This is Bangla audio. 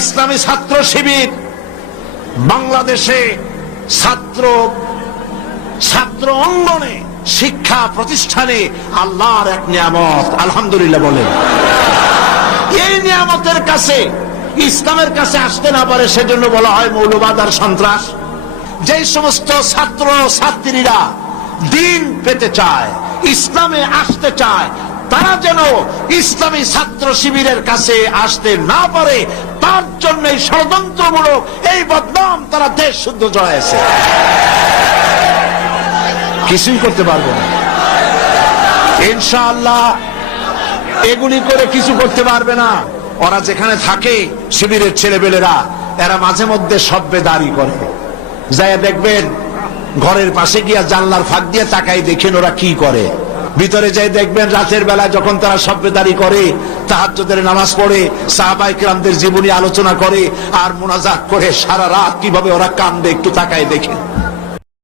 ইসলামী ছাত্র শিবির বাংলাদেশে ছাত্র অঙ্গনে শিক্ষা প্রতিষ্ঠানে আল্লাহর এক নিয়ামত, আলহামদুলিল্লাহ বলেন। এই নিয়ামতের কাছে, ইসলামের কাছে আসতে না পারে সেজন্য বলা হয় মৌলবাদ আর সন্ত্রাস। যে সমস্ত ছাত্র ছাত্রীরা দ্বীন পেতে চায়, ইসলামে আসতে চায়, তারা যেন ইসলামী ছাত্র শিবিরের কাছে আসতে না পারে, তার জন্য ষড়যন্ত্রমূলক এই বদনাম তারা দেশ শুদ্ধ জড়াইছে। কিছুই করতে পারবো না ইনশাআল্লাহ, এগুলি করে কিছু করতে পারবে না। ওরা যেখানে থাকে শিবিরের ছেলেবেলেরা, এরা মাঝে মধ্যে সভ্যেদারি করে। যাই দেখবেন ঘরের পাশে গিয়া জানলার ফাঁক দিয়ে তাকাই দেখেন ওরা কি করে। ভিতরে যাই দেখবেন রাতের বেলা যখন তারা সভ্যেদারি করে, তাহাজ্জুদের নামাজ পড়ে, সাহাবায়ে কেরামদের জীবনী আলোচনা করে আর মুনাজাত করে, সারা রাত কিভাবে ওরা কান্দে একটু তাকাই দেখেন।